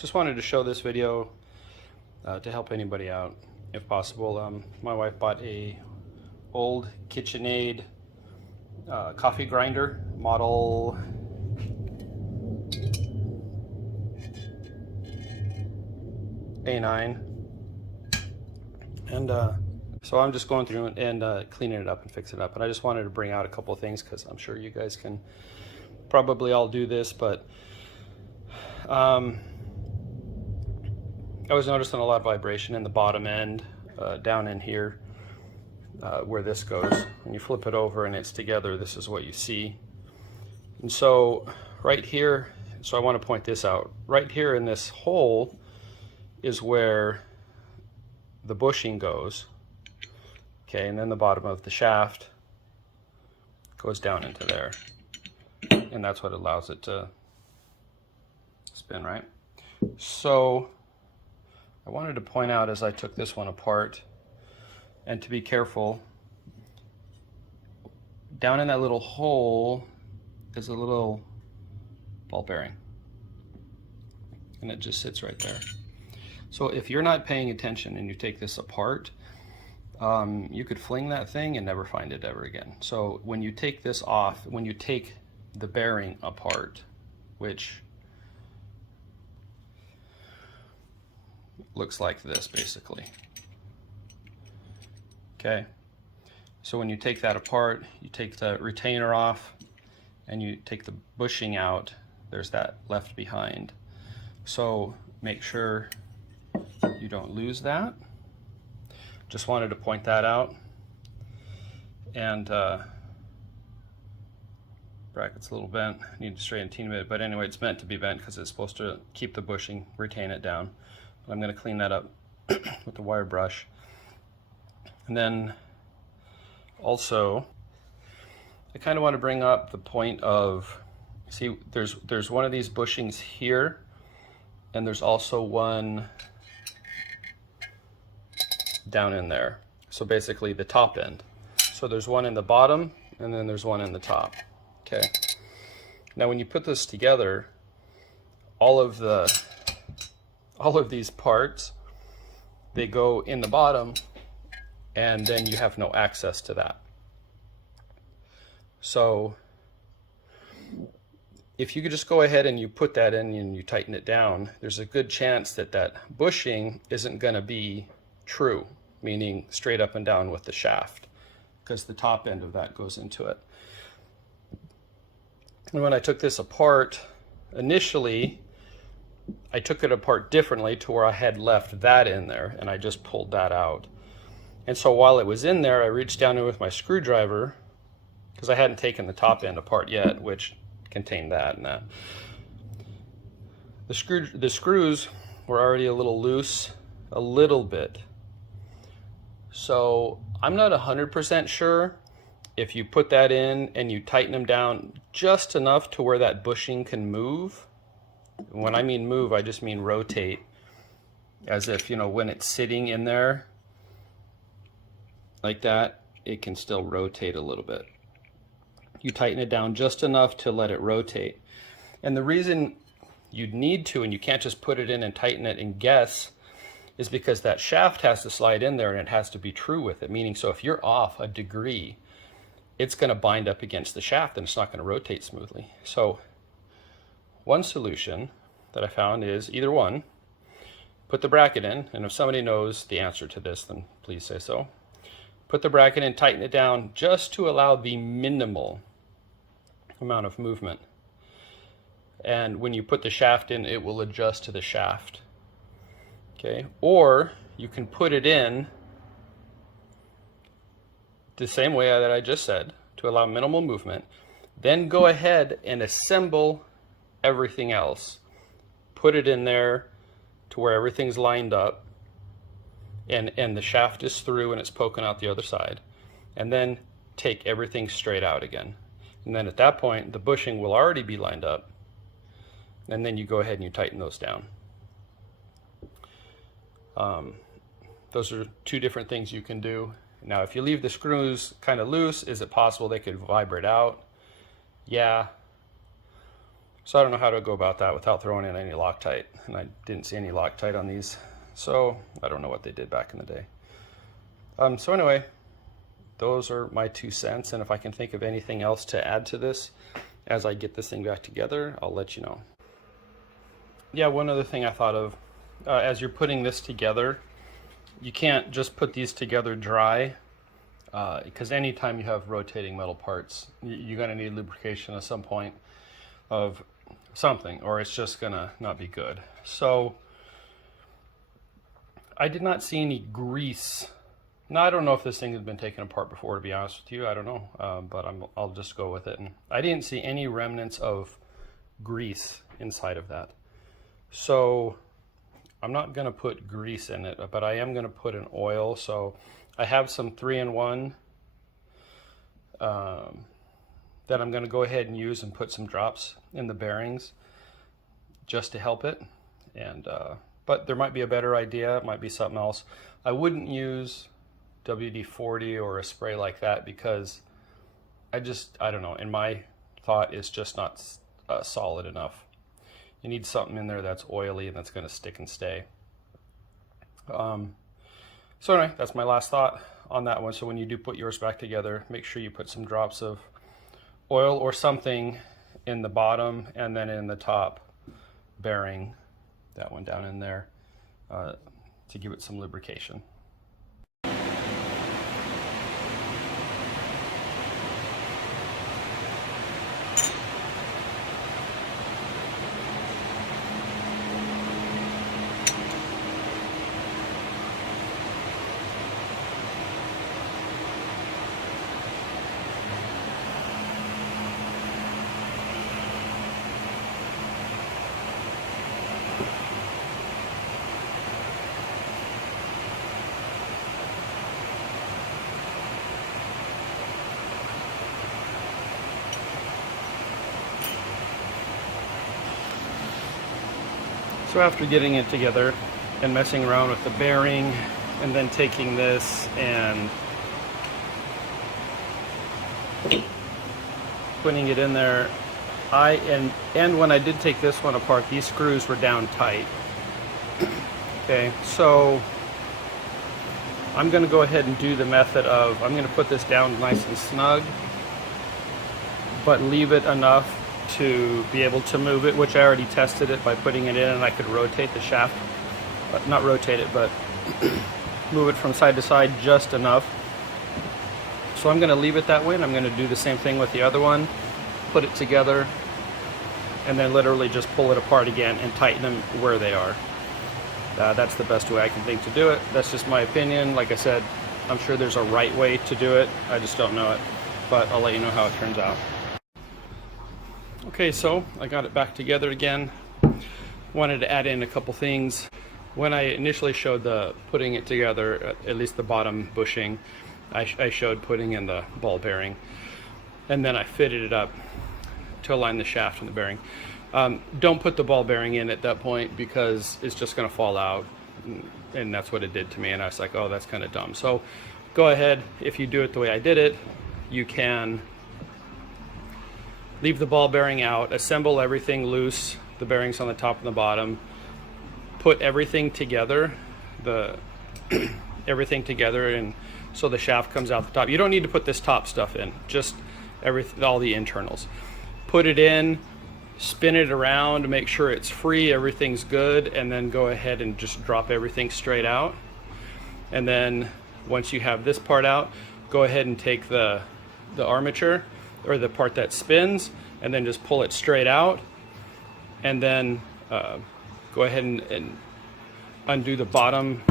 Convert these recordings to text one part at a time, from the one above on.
just wanted to show this video to help anybody out if possible. My wife bought a old KitchenAid coffee grinder model A9, and so I'm just going through and cleaning it up and fixing it up. And I just wanted to bring out a couple of things because I'm sure you guys can probably all do this, but I was noticing a lot of vibration in the bottom end, down in here, where this goes. When you flip it over and it's together, this is what you see. And so right here, so I want to point this out. Right here in this hole is where the bushing goes. Okay, and then the bottom of the shaft goes down into there. And that's what allows it to spin, right? So I wanted to point out as I took this one apart, and to be careful, down in that little hole is a little ball bearing, and it just sits right there. So if you're not paying attention and you take this apart, you could fling that thing and never find it ever again. So when you take this off, when you take the bearing apart, which looks like this basically. Okay, so when you take that apart, you take the retainer off and you take the bushing out, there's that left behind. So make sure you don't lose that. Just wanted to point that out. And bracket's a little bent, need to straighten a teeny bit, but anyway, it's meant to be bent because it's supposed to keep the bushing, retain it down. But I'm going to clean that up with the wire brush. And then also, I kind of want to bring up the point of, see, there's one of these bushings here, and there's also one down in there. So basically the top end. So there's one in the bottom, and then there's one in the top. Okay. Now when you put this together, all of these parts, they go in the bottom, and then you have no access to that. So if you could just go ahead and you put that in and you tighten it down, there's a good chance that that bushing isn't going to be true, meaning straight up and down with the shaft, because the top end of that goes into it. And when I took this apart, initially I took it apart differently to where I had left that in there, and I just pulled that out. And so while it was in there, I reached down in with my screwdriver, because I hadn't taken the top end apart yet, which contained that and that. The screws were already a little loose, a little bit. So I'm not 100% sure if you put that in and you tighten them down just enough to where that bushing can move. When I mean move, I just mean rotate, as if, you know, when it's sitting in there like that, it can still rotate a little bit. You tighten it down just enough to let it rotate. And the reason you'd need to, and you can't just put it in and tighten it and guess, is because that shaft has to slide in there and it has to be true with it. Meaning, so if you're off a degree, it's going to bind up against the shaft and it's not going to rotate smoothly. So one solution that I found is either one, put the bracket in, and if somebody knows the answer to this, then please say so. Put the bracket in, tighten it down just to allow the minimal amount of movement. And when you put the shaft in, it will adjust to the shaft. Okay, or you can put it in the same way that I just said to allow minimal movement. Then go ahead and assemble everything else. Put it in there to where everything's lined up and the shaft is through and it's poking out the other side. And then take everything straight out again. And then at that point, the bushing will already be lined up. And then you go ahead and you tighten those down. Those are two different things you can do. Now, if you leave the screws kind of loose, is it possible they could vibrate out? Yeah. So I don't know how to go about that without throwing in any Loctite, and I didn't see any Loctite on these, so I don't know what they did back in the day. So anyway, those are my 2 cents, and if I can think of anything else to add to this as I get this thing back together, I'll let you know. Yeah, one other thing I thought of, as you're putting this together, you can't just put these together dry, because anytime you have rotating metal parts, you're going to need lubrication at some point of something, or it's just going to not be good. So I did not see any grease. Now, I don't know if this thing has been taken apart before, to be honest with you. I don't know, but I'll just go with it. And I didn't see any remnants of grease inside of that. So I'm not going to put grease in it, but I am going to put an oil. So I have some 3-in-1 that I'm going to go ahead and use and put some drops in the bearings just to help it. And but there might be a better idea. It might be something else. I wouldn't use WD-40 or a spray like that, because I don't know, in my thought, it's just not solid enough. You need something in there that's oily and that's going to stick and stay. So anyway, that's my last thought on that one. So when you do put yours back together, make sure you put some drops of oil or something in the bottom and then in the top bearing, that one down in there, to give it some lubrication. So after getting it together and messing around with the bearing and then taking this and putting it in there, and when I did take this one apart, these screws were down tight. Okay, so I'm going to go ahead and do the method of, I'm going to put this down nice and snug, but leave it enough to be able to move it, which I already tested it by putting it in, and I could rotate the shaft, not rotate it, but move it from side to side just enough. So I'm going to leave it that way, and I'm going to do the same thing with the other one, put it together, and then literally just pull it apart again and tighten them where they are. That's the best way I can think to do it. That's just my opinion. Like I said, I'm sure there's a right way to do it. I just don't know it, but I'll let you know how it turns out. Okay, so I got it back together again. Wanted to add in a couple things. When I initially showed the putting it together, at least the bottom bushing, I showed putting in the ball bearing, and then I fitted it up to align the shaft and the bearing. Don't put the ball bearing in at that point, because it's just going to fall out, and that's what it did to me, and I was like, oh, that's kind of dumb. So go ahead, if you do it the way I did it, you can leave the ball bearing out, assemble everything loose, the bearings on the top and the bottom, put everything together, everything together, and so the shaft comes out the top. You don't need to put this top stuff in, just all the internals. Put it in, spin it around to make sure it's free, everything's good, and then go ahead and just drop everything straight out. And then once you have this part out, go ahead and take the armature, or the part that spins, and then just pull it straight out, and then go ahead and undo the bottom.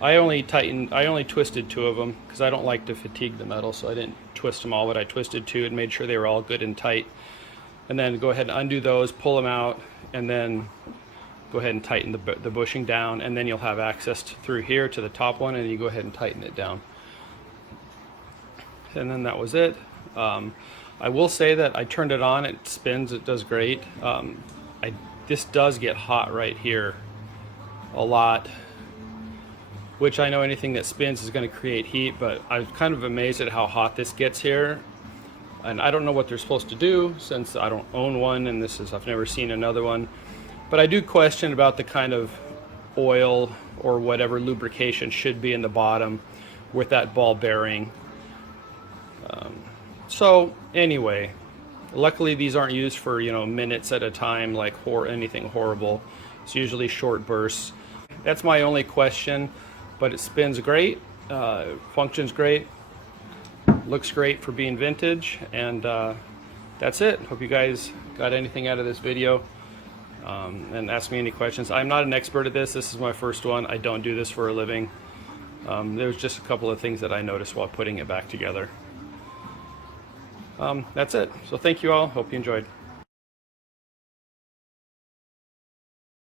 I only twisted 2 of them because I don't like to fatigue the metal, so I didn't twist them all, but I twisted 2 and made sure they were all good and tight. And then go ahead and undo those, pull them out, and then go ahead and tighten the bushing down, and then you'll have access through here to the top one, and you go ahead and tighten it down. And then that was it. I will say that I turned it on, it spins, it does great. This does get hot right here a lot, which I know anything that spins is going to create heat, but I was kind of amazed at how hot this gets here. And I don't know what they're supposed to do since I don't own one, and I've never seen another one. But I do question about the kind of oil or whatever lubrication should be in the bottom with that ball bearing. So anyway, luckily these aren't used for, you know, minutes at a time like anything horrible. It's usually short bursts. That's my only question, but it spins great, functions great, looks great for being vintage, and that's it. Hope you guys got anything out of this video, and ask me any questions. I'm not an expert at this. This is my first one. I don't do this for a living. There's just a couple of things that I noticed while putting it back together. That's it. So thank you all. Hope you enjoyed.